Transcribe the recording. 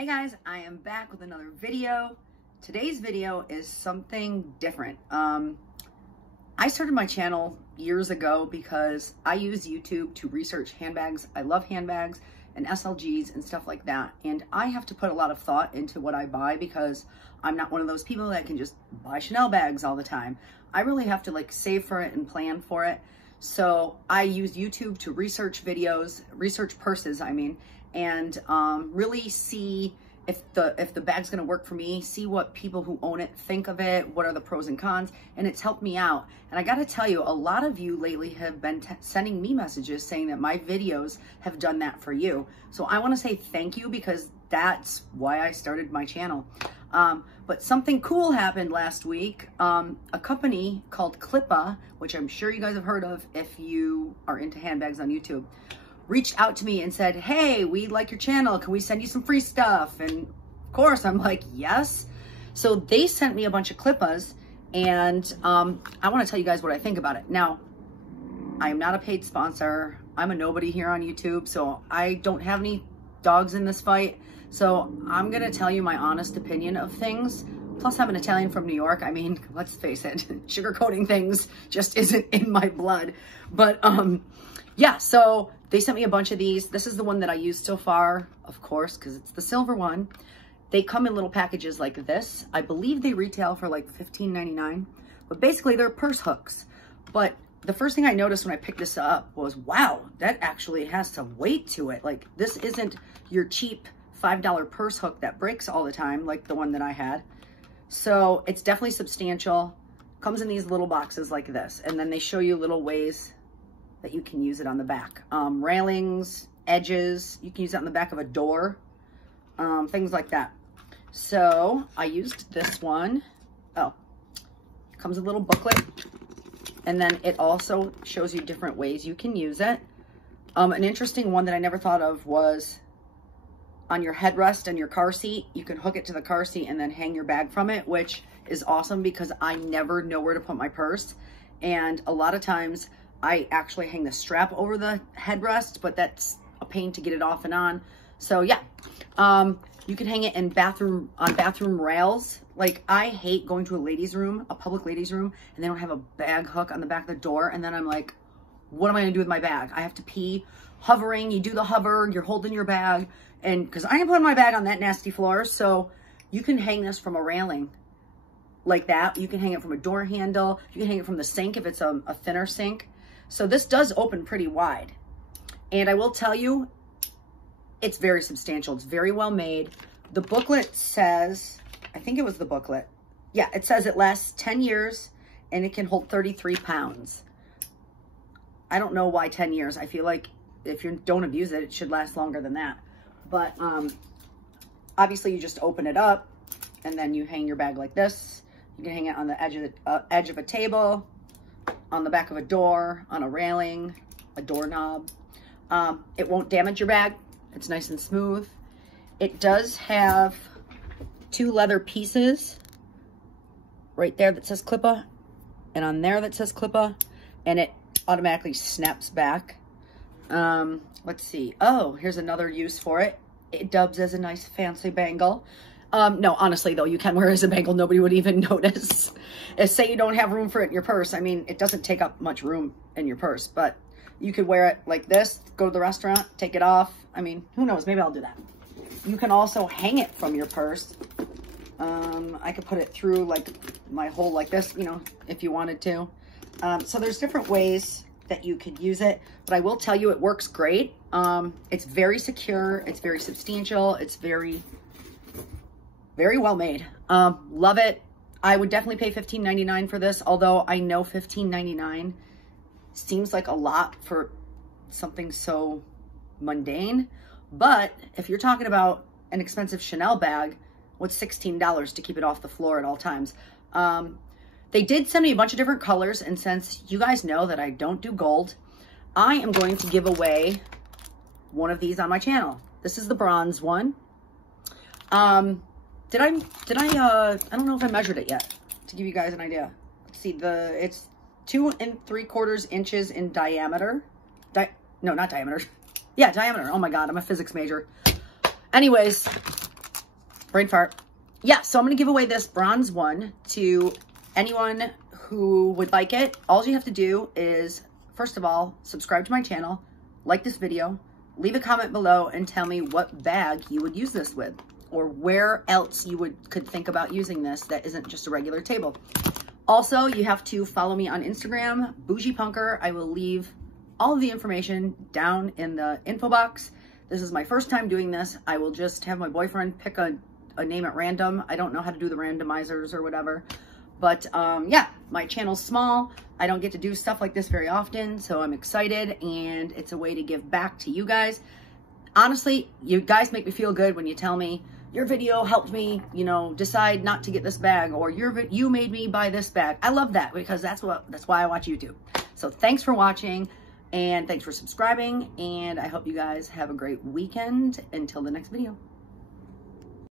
Hey guys, I am back with another video. Today's video is something different. I started my channel years ago because I use YouTube to research handbags. I love handbags and SLGs and stuff like that. And I have to put a lot of thought into what I buy because I'm not one of those people that can just buy Chanel bags all the time. I really have to save for it and plan for it. So I use YouTube to research purses, and really see if the bag's gonna work for me, see what people who own it think of it, what are the pros and cons, and it's helped me out. And I gotta tell you, a lot of you lately have been sending me messages saying that my videos have done that for you. So I wanna say thank you because that's why I started my channel. But something cool happened last week. A company called Clipa, which I'm sure you guys have heard of if you are into handbags on YouTube, reached out to me and said, hey, we like your channel. Can we send you some free stuff? And of course, I'm like, yes. So they sent me a bunch of Clipas, and I want to tell you guys what I think about it. Now, I am not a paid sponsor. I'm a nobody here on YouTube, so I don't have any dogs in this fight. So I'm going to tell you my honest opinion of things. Plus, I'm an Italian from New York. I mean, let's face it, sugarcoating things just isn't in my blood. But yeah, so they sent me a bunch of these. This is the one that I used so far, of course, because it's the silver one. They come in little packages like this. I believe they retail for like $15.99, but basically they're purse hooks. But the first thing I noticed when I picked this up was, wow, that actually has some weight to it. Like, this isn't your cheap $5 purse hook that breaks all the time, like the one that I had. So it's definitely substantial. Comes in these little boxes like this, and then they show you little ways that you can use it on the back. Railings, edges, you can use it on the back of a door, things like that. So I used this one. Oh, it comes with a little booklet, and then it also shows you different ways you can use it. An interesting one that I never thought of was on your headrest and your car seat. You can hook it to the car seat and then hang your bag from it, which is awesome because I never know where to put my purse. And a lot of times I actually hang the strap over the headrest, but that's a pain to get it off and on. So yeah, you can hang it in on bathroom rails. Like, I hate going to a public ladies' room, and they don't have a bag hook on the back of the door. And then I'm like, what am I gonna do with my bag? I have to pee, hovering, you do the hover, you're holding your bag. And because I ain't putting my bag on that nasty floor, so you can hang this from a railing like that. You can hang it from a door handle. You can hang it from the sink if it's a thinner sink. So this does open pretty wide. And I will tell you, it's very substantial. It's very well made. The booklet says, I think it was the booklet. Yeah, it says it lasts 10 years and it can hold 33 pounds. I don't know why 10 years. I feel like if you don't abuse it, it should last longer than that. But obviously you just open it up and then you hang your bag like this. You can hang it on the edge of a table, on the back of a door, on a railing, a doorknob. It won't damage your bag. It's nice and smooth. It does have 2 leather pieces right there that says Clipa, and on there that says Clipa, and it automatically snaps back. Let's see. Oh, here's another use for it. It dubs as a nice fancy bangle. No, honestly though, you can wear it as a bangle. Nobody would even notice. Say you don't have room for it in your purse. I mean, it doesn't take up much room in your purse, but you could wear it like this, go to the restaurant, take it off. I mean, who knows? Maybe I'll do that. You can also hang it from your purse. I could put it through like my hole like this, you know, if you wanted to. So there's different ways that you could use it, but I will tell you it works great. It's very secure. It's very substantial. It's very well made. Love it. I would definitely pay $15.99 for this, although I know $15.99 seems like a lot for something so mundane. But if you're talking about an expensive Chanel bag, what's $16 to keep it off the floor at all times? They did send me a bunch of different colors, and since you guys know that I don't do gold, I am going to give away one of these on my channel. This is the bronze one. I don't know if I measured it yet to give you guys an idea. Let's see, it's 2 3/4 inches in diameter. No, not diameter. Yeah, diameter. Oh my God, I'm a physics major. Anyways, brain fart. Yeah, so I'm going to give away this bronze one to anyone who would like it. All you have to do is, first of all, subscribe to my channel, like this video, leave a comment below, and tell me what bag you would use this with, or where else you could think about using this that isn't just a regular table. Also, you have to follow me on Instagram, Bougie Punker. I will leave all of the information down in the info box. This is my first time doing this. I will just have my boyfriend pick a name at random. I don't know how to do the randomizers or whatever. But yeah, my channel's small. I don't get to do stuff like this very often, so I'm excited, and it's a way to give back to you guys. Honestly, you guys make me feel good when you tell me, your video helped me, you know, decide not to get this bag, or you made me buy this bag. I love that, because that's why I watch YouTube. So thanks for watching, and thanks for subscribing, and I hope you guys have a great weekend until the next video.